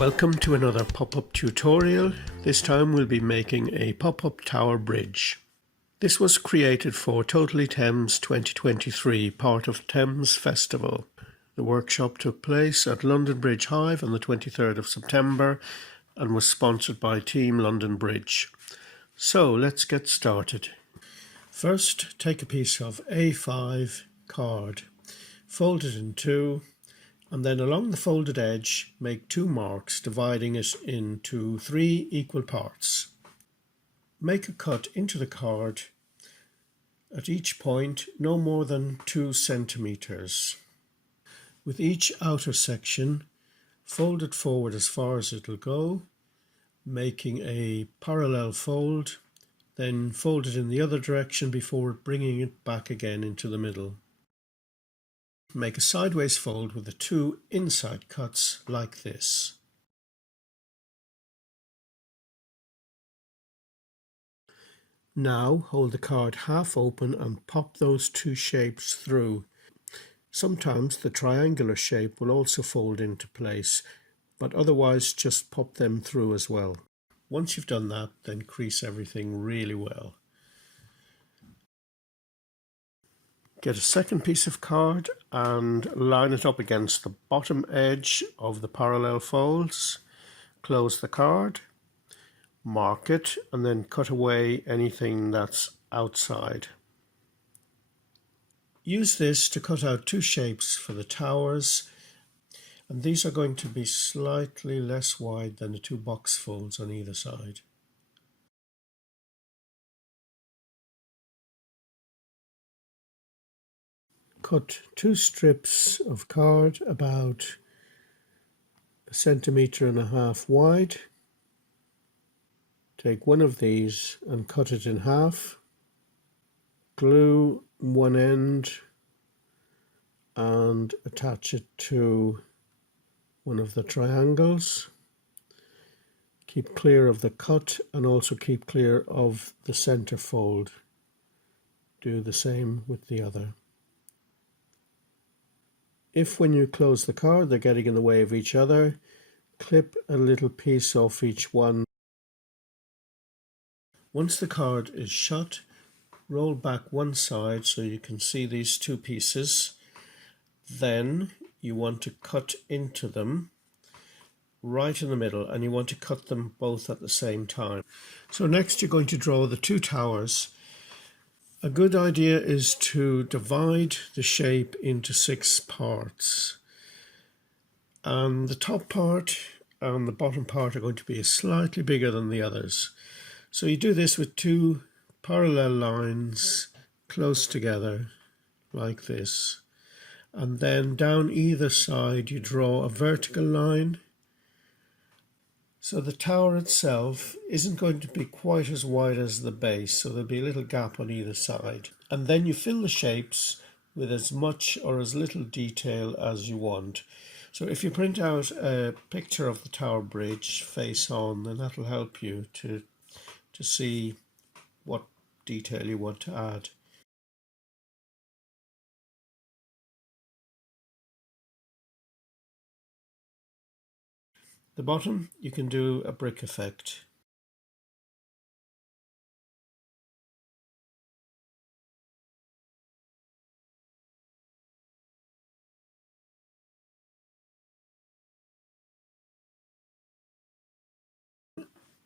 Welcome to another pop-up tutorial. This time we'll be making a pop-up tower bridge. This was created for Totally Thames 2023, part of Thames Festival. The workshop took place at London Bridge Hive on the 23rd of September and was sponsored by Team London Bridge. So let's get started. First, take a piece of A5 card, fold it in two, and then along the folded edge make two marks dividing it into 3 equal parts. Make a cut into the card at each point no more than 2 centimeters. With each outer section, fold it forward as far as it'll go, making a parallel fold, then fold it in the other direction before bringing it back again into the middle. Make a sideways fold with the 2 inside cuts like this. Now hold the card half open and pop those 2 shapes through. Sometimes the triangular shape will also fold into place, but otherwise just pop them through as well. Once you've done that, then crease everything really well. Get a second piece of card and line it up against the bottom edge of the parallel folds. Close the card, mark it, and then cut away anything that's outside. Use this to cut out 2 shapes for the towers, and these are going to be slightly less wide than the 2 box folds on either side. Cut 2 strips of card about 1.5 centimeters wide. Take one of these and cut it in half. Glue one end and attach it to one of the triangles. Keep clear of the cut and also keep clear of the center fold. Do the same with the other. If when you close the card they're getting in the way of each other, clip a little piece off each one. Once the card is shut, roll back one side so you can see these 2 pieces. Then you want to cut into them right in the middle, and you want to cut them both at the same time. So next you're going to draw the 2 towers. A good idea is to divide the shape into 6 parts. And the top part and the bottom part are going to be slightly bigger than the others. So you do this with 2 parallel lines close together like this. And then down either side you draw a vertical line. So the tower itself isn't going to be quite as wide as the base, so there'll be a little gap on either side. And then you fill the shapes with as much or as little detail as you want. So if you print out a picture of the tower bridge face on, then that'll help you to see what detail you want to add. The bottom, you can do a brick effect.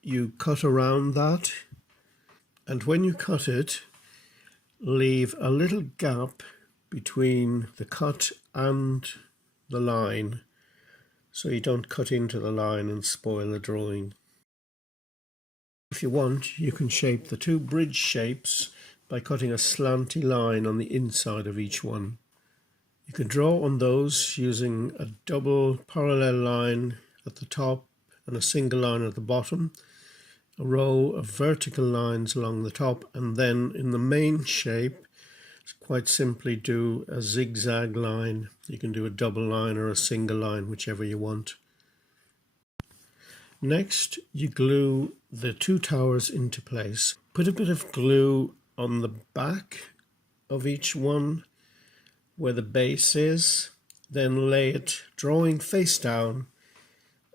You cut around that, and when you cut it, leave a little gap between the cut and the line, so you don't cut into the line and spoil the drawing. If you want, you can shape the 2 bridge shapes by cutting a slanty line on the inside of each one. You can draw on those using a double parallel line at the top and a single line at the bottom, a row of vertical lines along the top, and then in the main shape quite simply do a zigzag line. You can do a double line or a single line, whichever you want. Next, you glue the 2 towers into place. Put a bit of glue on the back of each one where the base is, then lay it, drawing face down,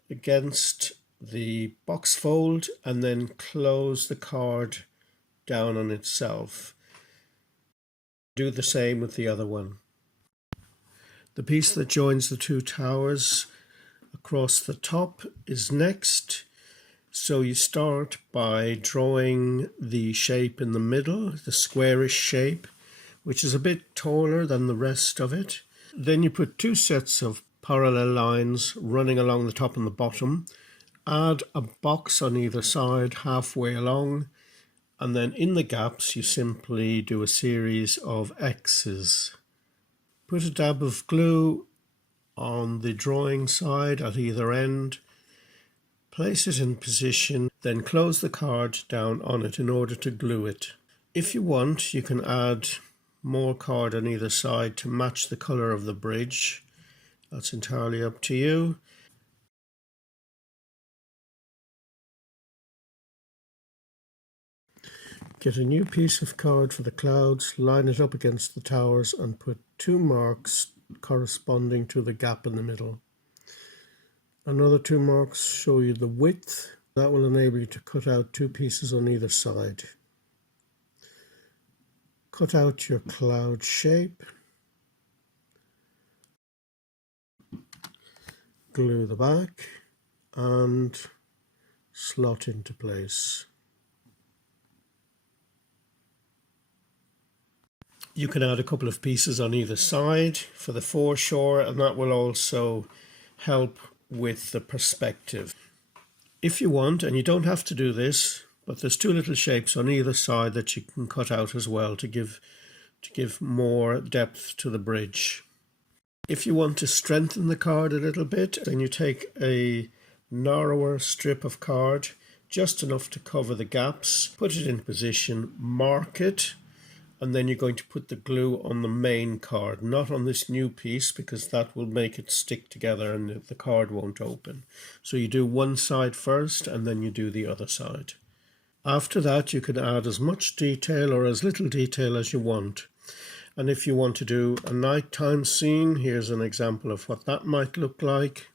against the box fold and then close the card down on itself. Do the same with the other one. The piece that joins the two towers across the top is next. So you start by drawing the shape in the middle, the squarish shape, which is a bit taller than the rest of it. Then you put two sets of parallel lines running along the top and the bottom. Add a box on either side halfway along, and then in the gaps you simply do a series of X's. Put a dab of glue on the drawing side at either end. Place it in position, then close the card down on it in order to glue it. If you want, you can add more card on either side to match the colour of the bridge. That's entirely up to you. Get a new piece of card for the clouds, line it up against the towers and put two marks corresponding to the gap in the middle. Another two marks show you the width. That will enable you to cut out two pieces on either side. Cut out your cloud shape. Glue the back and slot into place. You can add a couple of pieces on either side for the foreshore, and that will also help with the perspective. If you want, and you don't have to do this, but there's two little shapes on either side that you can cut out as well to give more depth to the bridge. If you want to strengthen the card a little bit, then you take a narrower strip of card, just enough to cover the gaps, put it in position, mark it, and then you're going to put the glue on the main card, not on this new piece, because that will make it stick together and the card won't open. So you do one side first and then you do the other side. After that, you can add as much detail or as little detail as you want. And if you want to do a nighttime scene, here's an example of what that might look like.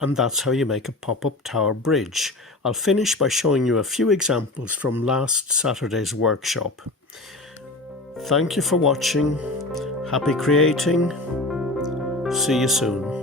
And that's how you make a pop-up tower bridge. I'll finish by showing you a few examples from last Saturday's workshop. Thank you for watching. Happy creating. See you soon.